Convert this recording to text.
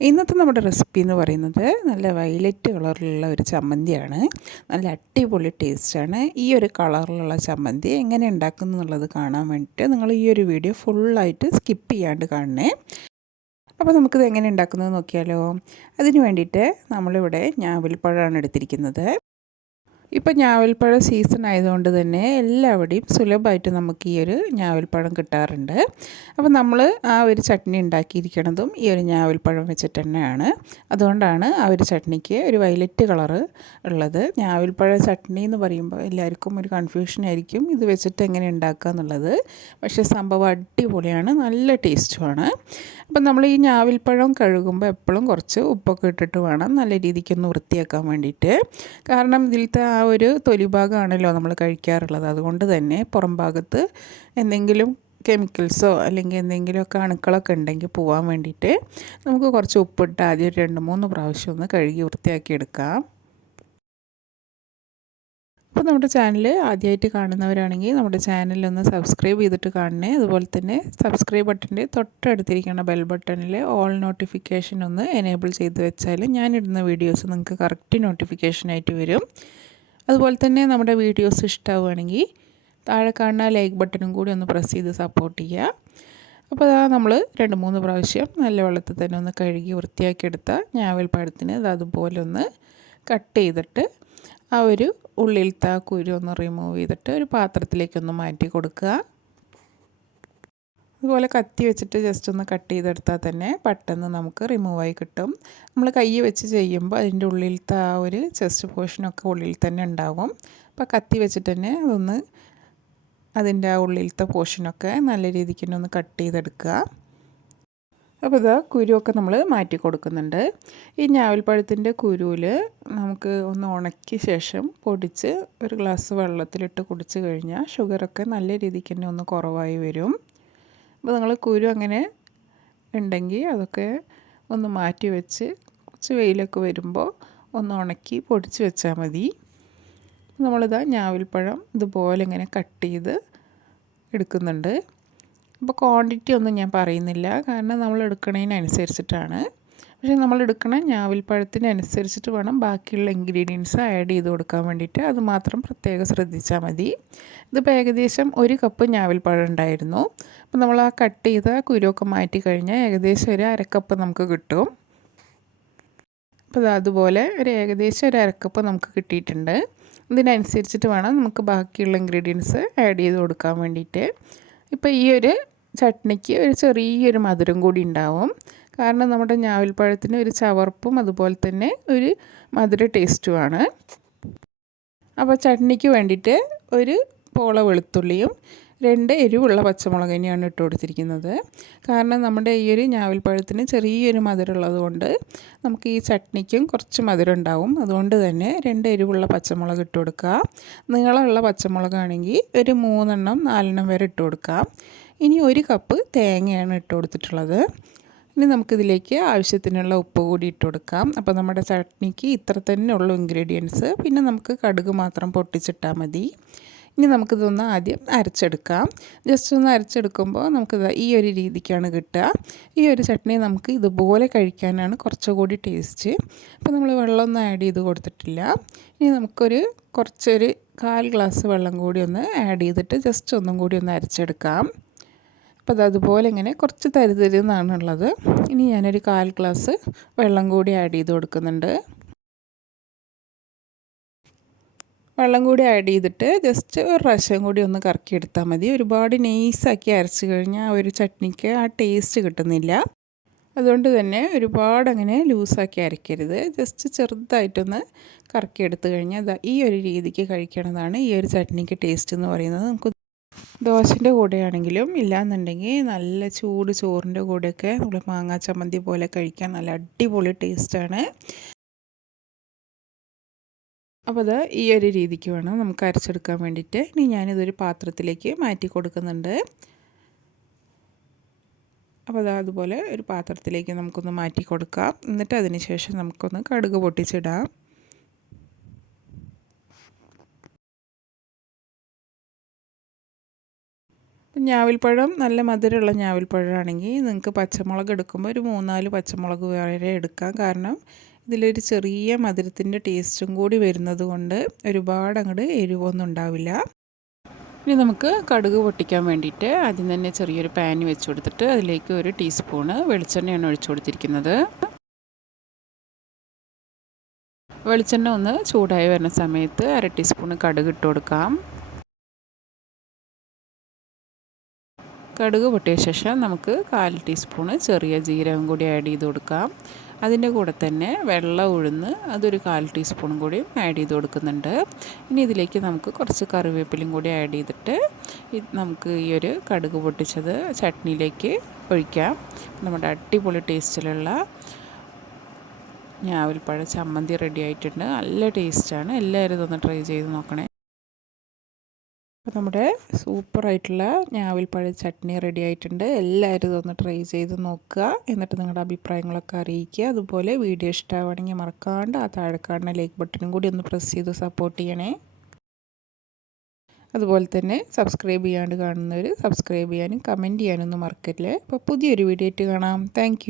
ഇന്നത്തെ നമ്മുടെ റെസിപ്പി എന്ന് പറയുന്നത് നല്ല വയലറ്റ് കളറിലുള്ള ഒരു ചമ്മന്തിയാണ്. നല്ല അടിപൊളി ടേസ്റ്റാണ് ഈ ഒരു കളറിലുള്ള ചമ്മന്തി എങ്ങനെ ഉണ്ടാക്കുന്നു എന്നുള്ളത് കാണാൻ വേണ്ടിയിട്ട് നിങ്ങൾ ഈ ഒരു വീഡിയോ ഫുള്ളായിട്ട് സ്കിപ്പ് ചെയ്യാണ്ട് കാണണേ. അപ്പോൾ നമുക്കിത് എങ്ങനെ ഉണ്ടാക്കുന്നത് നോക്കിയാലോ. അതിന് വേണ്ടിയിട്ട് നമ്മളിവിടെ ഞാവൽപ്പഴമാണ് എടുത്തിരിക്കുന്നത്. ഇപ്പം ഞാവൽപ്പഴ സീസൺ ആയതുകൊണ്ട് തന്നെ എല്ലാവിടെയും സുലഭമായിട്ട് നമുക്ക് ഈ ഒരു ഞാവൽപ്പഴം കിട്ടാറുണ്ട്. അപ്പോൾ നമ്മൾ ആ ഒരു ചട്നി ഉണ്ടാക്കിയിരിക്കണതും ഈ ഒരു ഞാവൽപ്പഴം വെച്ചിട്ട് തന്നെയാണ്. അതുകൊണ്ടാണ് ആ ഒരു ചട്നിക്ക് ഒരു വയലറ്റ് കളറ് ഉള്ളത്. ഞാവൽപ്പഴ ചട്നി എന്ന് പറയുമ്പോൾ എല്ലാവർക്കും ഒരു കൺഫ്യൂഷൻ ആയിരിക്കും ഇത് വെച്ചിട്ട് എങ്ങനെ ഉണ്ടാക്കുക എന്നുള്ളത്. പക്ഷേ സംഭവം അടിപൊളിയാണ് നല്ല ടേസ്റ്റുമാണ് അപ്പം നമ്മൾ ഈ ഞാവൽപ്പഴം കഴുകുമ്പോൾ എപ്പോഴും കുറച്ച് ഉപ്പൊക്കെ ഇട്ടിട്ട് വേണം നല്ല രീതിക്കൊന്ന് വൃത്തിയാക്കാൻ വേണ്ടിയിട്ട്. കാരണം ഇതിലത്തെ ആ ഒരു തൊലി ഭാഗമാണല്ലോ നമ്മൾ കഴിക്കാറുള്ളത്. അതുകൊണ്ട് തന്നെ പുറം ഭാഗത്ത് എന്തെങ്കിലും കെമിക്കൽസോ അല്ലെങ്കിൽ എന്തെങ്കിലുമൊക്കെ അണുക്കളൊക്കെ ഉണ്ടെങ്കിൽ പോകാൻ വേണ്ടിയിട്ട് നമുക്ക് കുറച്ച് ഉപ്പിട്ട് ആദ്യം രണ്ട് മൂന്ന് പ്രാവശ്യം ഒന്ന് കഴുകി വൃത്തിയാക്കി എടുക്കാം. അപ്പോൾ നമ്മുടെ ചാനൽ ആദ്യമായിട്ട് കാണുന്നവരാണെങ്കിൽ നമ്മുടെ ചാനലൊന്ന് സബ്സ്ക്രൈബ് ചെയ്തിട്ട് കാണണേ. അതുപോലെ തന്നെ സബ്സ്ക്രൈബ് ബട്ടന്റെ തൊട്ടടുത്തിരിക്കുന്ന ബെൽ ബട്ടണിൽ ഓൾ നോട്ടിഫിക്കേഷൻ ഒന്ന് എനേബിൾ ചെയ്ത് വെച്ചാൽ ഞാനിടുന്ന വീഡിയോസ് നിങ്ങൾക്ക് കറക്റ്റ് നോട്ടിഫിക്കേഷനായിട്ട് വരും. അതുപോലെ തന്നെ നമ്മുടെ വീഡിയോസ് ഇഷ്ടമാവുകയാണെങ്കിൽ താഴെ കാണുന്ന ലൈക്ക് ബട്ടണും കൂടി ഒന്ന് പ്രസ് ചെയ്ത് സപ്പോർട്ട് ചെയ്യുക. അപ്പോൾ അതാ നമ്മൾ രണ്ട് മൂന്ന് പ്രാവശ്യം നല്ല വെള്ളത്തിൽ തന്നെ ഒന്ന് കഴുകി വൃത്തിയാക്കിയെടുത്ത ഞാവൽപ്പഴത്തിന് അത് അതുപോലെ ഒന്ന് കട്ട് ചെയ്തിട്ട് ആ ഒരു ഉള്ളിലത്തെ ആ കുരു ഒന്ന് റിമൂവ് ചെയ്തിട്ട് ഒരു പാത്രത്തിലേക്കൊന്ന് മാറ്റി കൊടുക്കുക. അതുപോലെ കത്തി വെച്ചിട്ട് ജസ്റ്റ് ഒന്ന് കട്ട് ചെയ്തെടുത്താൽ തന്നെ പെട്ടെന്ന് നമുക്ക് റിമൂവായി കിട്ടും. നമ്മൾ കൈ വെച്ച് ചെയ്യുമ്പോൾ അതിന്റെ ഉള്ളിലത്തെ ആ ഒരു ചെസ്റ്റ് പോർഷനൊക്കെ ഉള്ളിൽ തന്നെ ഉണ്ടാവും. അപ്പോൾ കത്തി വെച്ചിട്ട് തന്നെ അതൊന്ന് അതിന്റെ ആ ഉള്ളിലത്തെ പോർഷനൊക്കെ നല്ല രീതിക്ക് തന്നെ ഒന്ന് കട്ട് ചെയ്തെടുക്കുക. അപ്പോൾ ഇതാ കുരുവൊക്കെ നമ്മൾ മാറ്റി കൊടുക്കുന്നുണ്ട്. ഈ ഞാവൽപ്പഴത്തിന്റെ കുരുവിൽ നമുക്ക് ഒന്ന് ഉണക്കിയ ശേഷം പൊടിച്ച് ഒരു ഗ്ലാസ് വെള്ളത്തിലിട്ട് കുടിച്ച് കഴിഞ്ഞാൽ ഷുഗറൊക്കെ നല്ല രീതിക്ക് തന്നെ ഒന്ന് കുറവായി വരും. അപ്പോൾ നിങ്ങൾ കുരു അങ്ങനെ ഉണ്ടെങ്കിൽ അതൊക്കെ ഒന്ന് മാറ്റി വെച്ച് കുറച്ച് വെയിലൊക്കെ വരുമ്പോൾ ഒന്ന് ഉണക്കി പൊടിച്ച് വെച്ചാൽ മതി. നമ്മളിതാ ഞാവൽപ്പഴം ഇതുപോലെ ഇങ്ങനെ കട്ട് ചെയ്ത് എടുക്കുന്നുണ്ട്. അപ്പോൾ ക്വാണ്ടിറ്റി ഒന്നും ഞാൻ പറയുന്നില്ല. കാരണം നമ്മൾ എടുക്കണതിനനുസരിച്ചിട്ടാണ് പക്ഷേ നമ്മൾ എടുക്കണ ഞാവൽപ്പഴത്തിനനുസരിച്ചിട്ട് വേണം ബാക്കിയുള്ള ഇൻഗ്രീഡിയൻസ് ആഡ് ചെയ്ത് കൊടുക്കാൻ വേണ്ടിയിട്ട്. അത് മാത്രം പ്രത്യേകം ശ്രദ്ധിച്ചാൽ മതി. ഇതിപ്പോൾ ഏകദേശം ഒരു കപ്പ് ഞാവൽപ്പഴം ഉണ്ടായിരുന്നു. അപ്പോൾ നമ്മൾ ആ കട്ട് ചെയ്ത കുരുവൊക്കെ മാറ്റി കഴിഞ്ഞാൽ ഏകദേശം ഒരു അരക്കപ്പ് നമുക്ക് കിട്ടും. അപ്പോൾ അതുപോലെ ഒരു ഏകദേശം ഒരു അരക്കപ്പ് നമുക്ക് കിട്ടിയിട്ടുണ്ട്. ഇതിനനുസരിച്ചിട്ട് വേണം നമുക്ക് ബാക്കിയുള്ള ഇൻഗ്രീഡിയൻസ് ആഡ് ചെയ്ത് കൊടുക്കാൻ വേണ്ടിയിട്ട്. ഇപ്പോൾ ഈ ഒരു ചട്നിക്ക് ഒരു ചെറിയൊരു മധുരം കൂടി ഉണ്ടാവും. കാരണം നമ്മുടെ ഞാവൽപ്പഴത്തിന് ഒരു ചവർപ്പും അതുപോലെ തന്നെ ഒരു മധുര ടേസ്റ്റുമാണ് അപ്പോൾ ചട്നിക്ക് വേണ്ടിയിട്ട് ഒരു പോള വെളുത്തുള്ളിയും രണ്ട് എരിവുള്ള പച്ചമുളക് തന്നെയാണ് ഇട്ട് കൊടുത്തിരിക്കുന്നത്. കാരണം നമ്മുടെ ഈ ഒരു ഞാവൽപ്പഴത്തിന് ചെറിയൊരു മധുരം ഉള്ളതുകൊണ്ട് നമുക്ക് ഈ ചട്നിക്കും കുറച്ച് മധുരം ഉണ്ടാവും. അതുകൊണ്ട് തന്നെ രണ്ട് എരിവുള്ള പച്ചമുളക് ഇട്ട് കൊടുക്കുക. നീളമുള്ള പച്ചമുളകാണെങ്കിൽ ഒരു മൂന്നെണ്ണം നാലെണ്ണം വരെ ഇട്ട് കൊടുക്കാം ഇനി ഒരു കപ്പ് തേങ്ങയാണ് ഇട്ട് കൊടുത്തിട്ടുള്ളത്. ഇനി നമുക്കിതിലേക്ക് ആവശ്യത്തിനുള്ള ഉപ്പ് കൂടി ഇട്ട് കൊടുക്കാം. അപ്പോൾ നമ്മുടെ ചട്നിക്ക് ഇത്ര തന്നെ ഉള്ളൂ ഇൻഗ്രീഡിയൻസ് പിന്നെ നമുക്ക് കടുക് മാത്രം പൊട്ടിച്ചിട്ടാൽ മതി. ഇനി നമുക്കിതൊന്ന് ആദ്യം അരച്ചെടുക്കാം. ജസ്റ്റ് ഒന്ന് അരച്ചെടുക്കുമ്പോൾ നമുക്കിത് ഈ ഒരു രീതിക്കാണ് കിട്ടുക. ഈ ഒരു ചട്നി നമുക്ക് ഇതുപോലെ കഴിക്കാനാണ് കുറച്ചുകൂടി ടേസ്റ്റ് അപ്പോൾ നമ്മൾ വെള്ളമൊന്നും ആഡ് ചെയ്ത് കൊടുത്തിട്ടില്ല. ഇനി നമുക്കൊരു കുറച്ചൊരു കാൽ ഗ്ലാസ് വെള്ളം കൂടി ഒന്ന് ആഡ് ചെയ്തിട്ട് ജസ്റ്റ് ഒന്നും കൂടി ഒന്ന് അരച്ചെടുക്കാം. അപ്പോൾ അത് അതുപോലെ ഇങ്ങനെ കുറച്ച് തരുതരുന്നാണ് ഉള്ളത്. ഇനി ഞാനൊരു കാൽ ഗ്ലാസ് വെള്ളം കൂടി ആഡ് ചെയ്ത് കൊടുക്കുന്നുണ്ട്. വെള്ളം കൂടി ആഡ് ചെയ്തിട്ട് ജസ്റ്റ് ഒരു പ്രാവശ്യം കൂടി ഒന്ന് കറക്കി എടുത്താൽ മതി. ഒരുപാട് നെയ്സാക്കി അരച്ച് കഴിഞ്ഞാൽ ഒരു ചട്നിക്ക് ആ ടേസ്റ്റ് കിട്ടുന്നില്ല. അതുകൊണ്ട് തന്നെ ഒരുപാട് അങ്ങനെ ലൂസാക്കി അരയ്ക്കരുത്. ജസ്റ്റ് ചെറുതായിട്ടൊന്ന് എടുത്തു കഴിഞ്ഞാൽ ഈ ഒരു രീതിക്ക് കഴിക്കണതാണ് ഈ ഒരു ചട്നിക്ക് ടേസ്റ്റ് എന്ന് പറയുന്നത്. നമുക്ക് ദോശന്റെ കൂടെയാണെങ്കിലും ഇല്ലയെന്നുണ്ടെങ്കിൽ നല്ല ചൂട് ചോറിന്റെ കൂടെയൊക്കെ നമ്മൾ മാങ്ങാ ചമ്മന്തി പോലെ കഴിക്കാൻ നല്ല അടിപൊളി ടേസ്റ്റാണ് അപ്പോൾ അത് ഈ ഒരു രീതിക്ക് വേണം നമുക്ക് അരച്ചെടുക്കാൻ വേണ്ടിയിട്ട്. ഇനി ഞാനിതൊരു പാത്രത്തിലേക്ക് മാറ്റി കൊടുക്കുന്നുണ്ട്. അപ്പോൾ അത് അതുപോലെ ഒരു പാത്രത്തിലേക്ക് നമുക്കൊന്ന് മാറ്റി കൊടുക്കാം. എന്നിട്ട് അതിന് ശേഷം നമുക്കൊന്ന് കടുക് പൊട്ടിച്ചിടാം. ഞാവൽപ്പഴം നല്ല മധുരമുള്ള ഞാവൽപ്പഴമാണെങ്കിൽ നിങ്ങൾക്ക് പച്ചമുളക് എടുക്കുമ്പോൾ ഒരു മൂന്നാൽ പച്ചമുളക് വരെ എടുക്കാം. കാരണം ഇതിലൊരു ചെറിയ മധുരത്തിന്റെ ടേസ്റ്റും കൂടി വരുന്നത് കൊണ്ട് ഒരുപാട് അങ്ങോട്ട് എരിവൊന്നും ഉണ്ടാവില്ല. ഇനി നമുക്ക് കടുക് പൊട്ടിക്കാൻ വേണ്ടിയിട്ട് ആദ്യം തന്നെ ചെറിയൊരു പാൻ വെച്ച് കൊടുത്തിട്ട് അതിലേക്ക് ഒരു ടീസ്പൂണ് വെളിച്ചെണ്ണയാണ് ഒഴിച്ചു കൊടുത്തിരിക്കുന്നത്. വെളിച്ചെണ്ണ ഒന്ന് ചൂടായി വരുന്ന സമയത്ത് അര ടീസ്പൂണ് കടുക് ഇട്ട് കൊടുക്കാം. കടുക് പൊട്ടിയ ശേഷം നമുക്ക് കാൽ ടീസ്പൂണ് ചെറിയ ജീരകം കൂടി ആഡ് ചെയ്ത് കൊടുക്കാം. അതിന്റെ കൂടെ തന്നെ വെള്ളം ഉഴുന്ന് അതൊരു കാൽ ടീസ്പൂണും കൂടി ആഡ് ചെയ്ത് കൊടുക്കുന്നുണ്ട്. ഇനി ഇതിലേക്ക് നമുക്ക് കുറച്ച് കറിവേപ്പിലും കൂടി ആഡ് ചെയ്തിട്ട് നമുക്ക് ഈ ഒരു കടുക് പൊട്ടിച്ചത് ചട്നിയിലേക്ക് ഒഴിക്കാം. നമ്മുടെ അടിപൊളി ടേസ്റ്റിലുള്ള ഞാവൽപ്പഴ ചമ്മന്തി റെഡി ആയിട്ടുണ്ട്. നല്ല ടേസ്റ്റാണ് എല്ലാവരും ഇതൊന്ന് ട്രൈ ചെയ്ത് നോക്കണേ. അപ്പോൾ നമ്മുടെ സൂപ്പറായിട്ടുള്ള ഞാവൽപ്പഴ ചട്നി റെഡി ആയിട്ടുണ്ട്. എല്ലാവരും ഇതൊന്ന് ട്രൈ ചെയ്ത് നോക്കുക. എന്നിട്ട് നിങ്ങളുടെ അഭിപ്രായങ്ങളൊക്കെ അറിയിക്കുക. അതുപോലെ വീഡിയോ ഇഷ്ടമാവുകയാണെങ്കിൽ മറക്കാണ്ട് ആ താഴെ ലൈക്ക് ബട്ടണും കൂടി ഒന്ന് പ്രസ് ചെയ്ത് സപ്പോർട്ട് ചെയ്യണേ. അതുപോലെ തന്നെ സബ്സ്ക്രൈബ് ചെയ്യാണ്ട് കാണുന്നവർ സബ്സ്ക്രൈബ് ചെയ്യാനും കമന്റ് ചെയ്യാനൊന്നും മറക്കല്ലേ അപ്പോൾ പുതിയൊരു വീഡിയോ ആയിട്ട് കാണാം. താങ്ക്